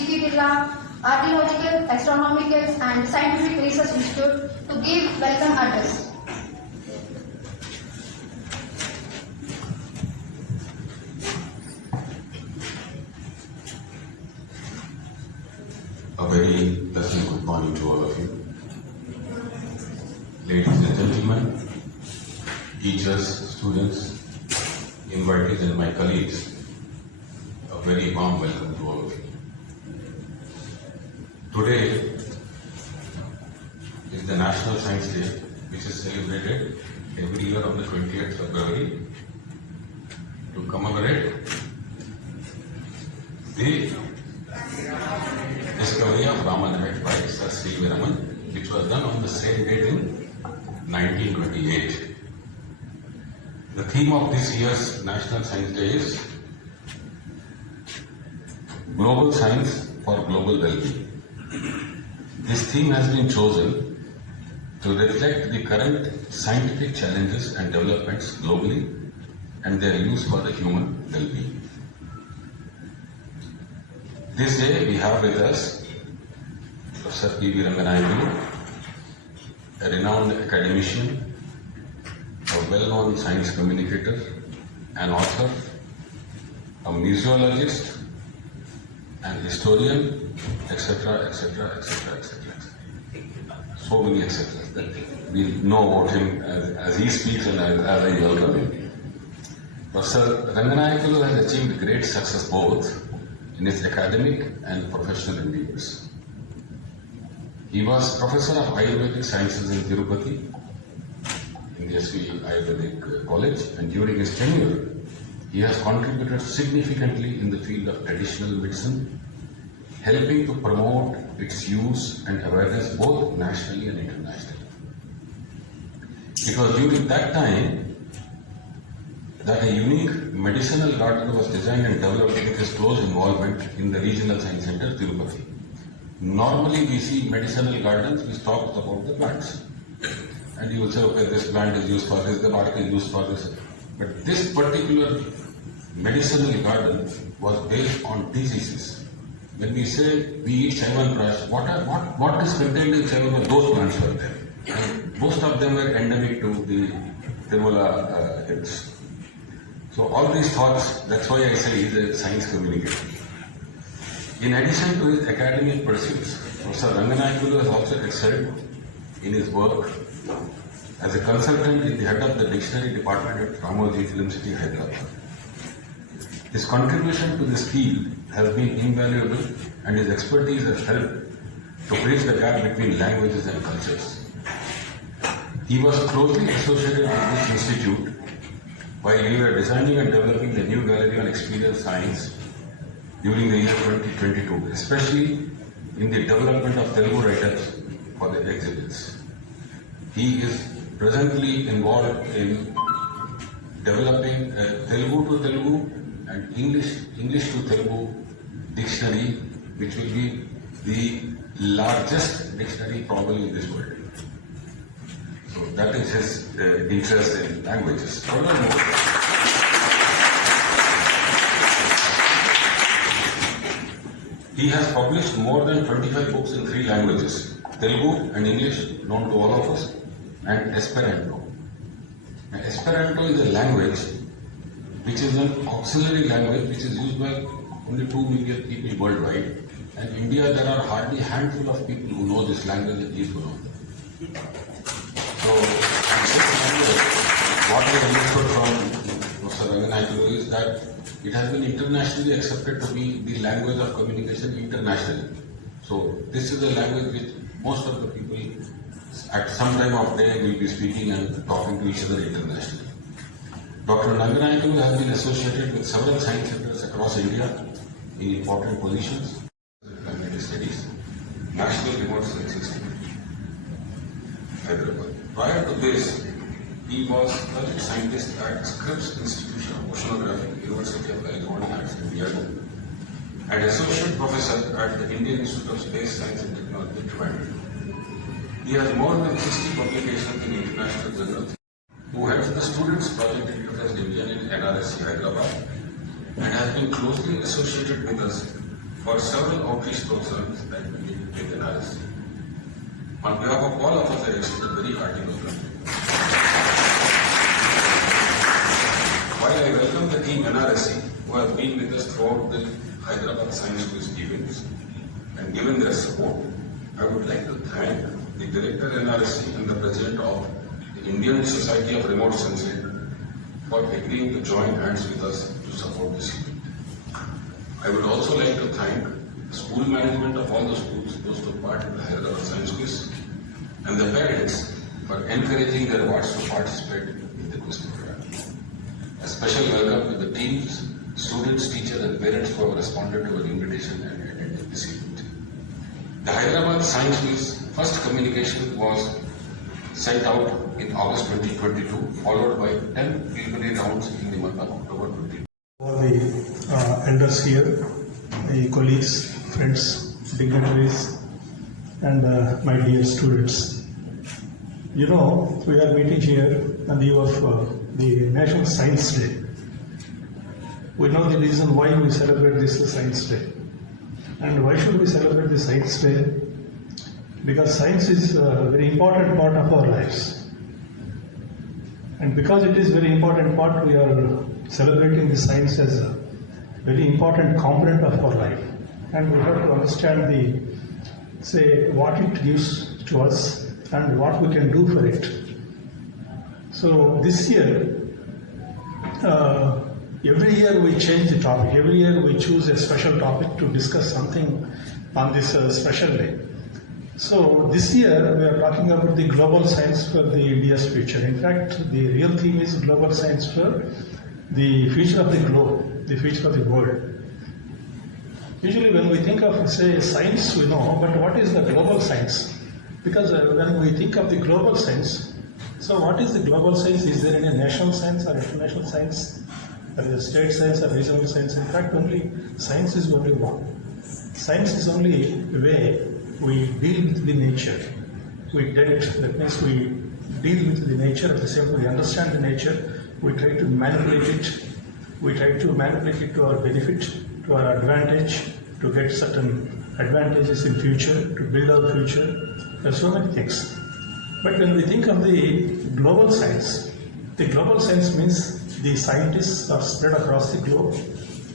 GPBAASCRI, Archaeological, Astronomical and Scientific Research Institute to give welcome address. A very pleasant good morning to all of you. Ladies and gentlemen, teachers, students, invitees and my colleagues, a very warm welcome to all of you. Today is the National Science Day, which is celebrated every year on the 20th February to commemorate the discovery of Raman head by Sir C.V. Raman, which was done on the same date in 1928. The theme of this year's National Science Day is Global Science for Global Well-being. This theme has been chosen to reflect the current scientific challenges and developments globally and their use for the human well-being. This day we have with us Prof.PVRanganayakulu, a renowned academician, a well-known science communicator, an author, a museologist, an historian, etc., etc., etc., etc. So many etc. that we know about him as he speaks and as I welcome him. Professor Ranganayakulu has achieved great success both in his academic and professional endeavors. He was Professor of Ayurvedic Sciences in Tirupati, in the SV Ayurvedic College, and during his tenure, he has contributed significantly in the field of traditional medicine, helping to promote its use and awareness both nationally and internationally. It was during that time that a unique medicinal garden was designed and developed with his close involvement in the Regional Science Center, Tirupati. Normally we see medicinal gardens which talk about the plants. And you will say, okay, this plant is used for this, the bark is used for this. But this particular medicinal garden was based on diseases. When we say we eat Chyawanprash, what is contained in Chyawanprash? Those plants were there. And most of them were endemic to the Tirumala hills. So all these thoughts, that's why I say he's a science communicator. In addition to his academic pursuits, Professor Ranganayakulu has also excelled in his work as a consultant in the head of the dictionary department at Ramoji Film City, Hyderabad. His contribution to this field has been invaluable and his expertise has helped to bridge the gap between languages and cultures. He was closely associated with this institute while we were designing and developing the new gallery on experience science during the year 2022, especially in the development of Telugu writers for the exhibits. He is presently involved in developing a Telugu to Telugu and English to Telugu dictionary, which will be the largest dictionary probably in this world. So that is his interest in languages. Furthermore, he has published more than 25 books in 3 languages, Telugu and English, known to all of us, and Esperanto. Now, Esperanto is a language which is an auxiliary language which is used by only 2 million people worldwide. And in India, there are hardly a handful of people who know this language, at least one of them. So, what I understood from Professor Ranganayakulu is that it has been internationally accepted to be the language of communication internationally. So, this is a language which most of the people at some time of day will be speaking and talking to each other internationally. Dr. Ranganayakulu has been associated with several science centers across India in important positions, community studies, National Remote Sensing Center, Hyderabad. Prior to this, he was project scientist at Scripps Institution of Oceanography, University of California, San Diego, and associate professor at the Indian Institute of Space Science and Technology, Trivandrum. He has more than 60 publications in international journals, who heads the Students Project Enterprise Division in NRSC Hyderabad, and has been closely associated with us for several outreach programs that we did with NRSC. On behalf of all of us, I extend a very hearty welcome. While I welcome the team NRSC who have been with us throughout the Hyderabad Science Quiz events and given their support, I would like to thank the Director NRSC and the President of the Indian Society of Remote Sensing for agreeing to join hands with us to support this event. I would also like to thank the school management of all the schools those took part in the Hyderabad Science Quiz and the parents for encouraging their wards to participate in the quiz program. A special welcome to the teams, students, teachers and parents who have responded to our invitation and attended this event. The Hyderabad Science Quiz first communication was sent out in August 2022, followed by 10 preliminary rounds in the month of October 2022. For the elders here, the colleagues, friends, dignitaries, and my dear students. You know, we are meeting here on the eve of the National Science Day. We know the reason why we celebrate this Science Day. And why should we celebrate the Science Day? Because science is a very important part of our lives. And because it is a very important part, we are celebrating the science as a very important component of our life. And we have to understand what it gives to us and what we can do for it. So this year, every year we change the topic. Every year we choose a special topic to discuss something on this special day. So this year we are talking about the global science for the India's future. In fact, the real theme is global science for the future of the globe, the future of the world. Usually when we think of, say, science, we know, but what is the global science? Because when we think of the global science, so what is the global science? Is there any national science or international science? Or is it state science or regional science? In fact, only science is only one. Science is only a way we deal with the nature. That means we deal with the nature, at the same time we understand the nature, we try to manipulate it. We try to manipulate it to our benefit, to our advantage, to get certain advantages in future, to build our future. There are so many things. But when we think of the global science means the scientists are spread across the globe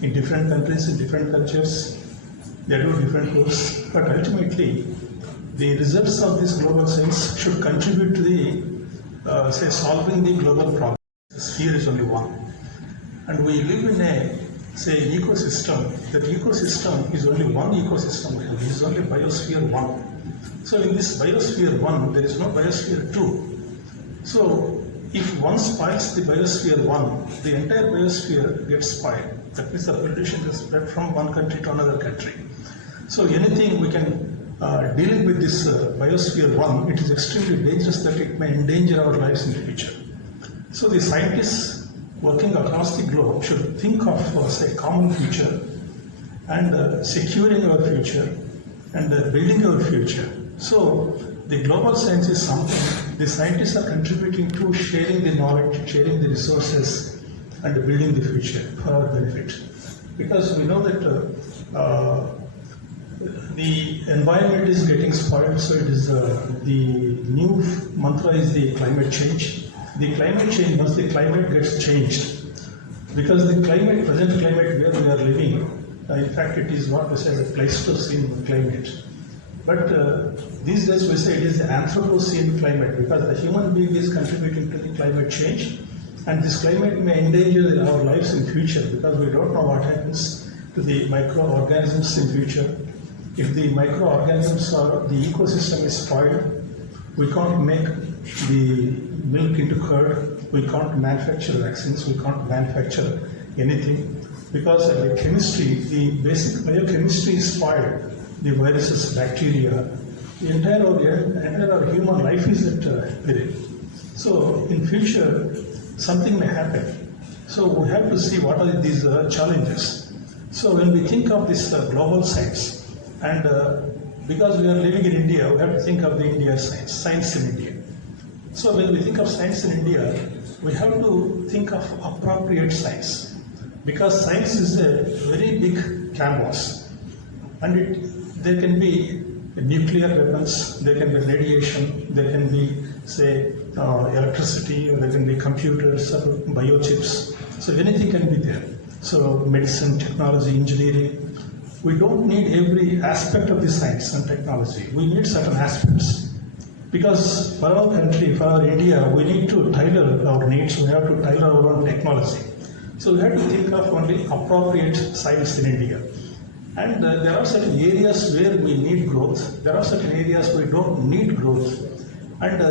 in different countries, in different cultures. They do different works, but ultimately the results of this global science should contribute to the, solving the global problem. The sphere is only one. And we live in a, ecosystem. That ecosystem is only one ecosystem. This is only biosphere 1. So in this biosphere 1, there is no biosphere 2. So if one spoils the biosphere 1, the entire biosphere gets spoiled. That means the pollution is spread from one country to another country. So anything we can dealing with this biosphere 1, it is extremely dangerous that it may endanger our lives in the future. So the scientists working across the globe should think of common future and securing our future and building our future. So the global science is something the scientists are contributing to sharing the knowledge, sharing the resources and building the future for our benefit. Because we know that the environment is getting spoiled, so it is the new mantra is the climate change. The climate change, once the climate gets changed, because the climate, present climate where we are living, in fact it is what we say the Pleistocene climate. But these days we say it is the Anthropocene climate, because the human being is contributing to the climate change, and this climate may endanger our lives in future, because we don't know what happens to the microorganisms in future. If the microorganisms or the ecosystem is spoiled, we can't make the milk into curd, we can't manufacture vaccines, we can't manufacture anything, because the chemistry, the basic biochemistry is spoiled. The viruses, bacteria, the entire human life is at peril. So in future, something may happen. So we have to see what are these challenges. So when we think of this global science, and because we are living in India, we have to think of the India science in India. So when we think of science in India, we have to think of appropriate science, because science is a very big canvas. there can be nuclear weapons, there can be radiation, there can be, say, electricity, or there can be computers, or biochips. So anything can be there. So medicine, technology, engineering. We don't need every aspect of the science and technology. We need certain aspects. Because for our country, for our India, we need to tailor our needs, we have to tailor our own technology. So we have to think of only appropriate science in India. And there are certain areas where we need growth, there are certain areas we don't need growth. And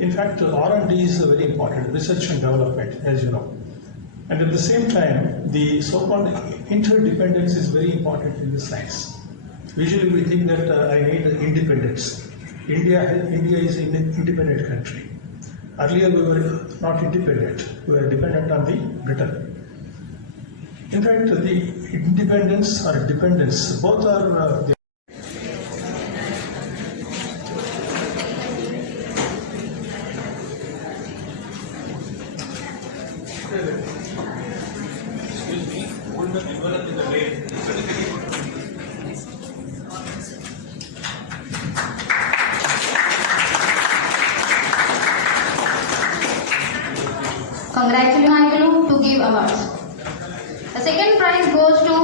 in fact, R&D is very important, research and development, as you know. And at the same time, the so-called interdependence is very important in the science. Usually we think that I need independence. India is an independent country. Earlier we were not independent, we were dependent on the Britain. In fact, the independence or dependence, both are Congratulations to give awards. The second prize goes to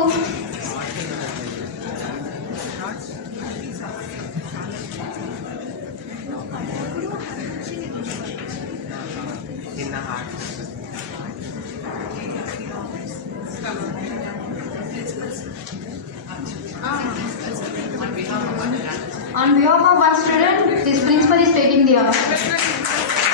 on behalf of our student, this principal is taking the award.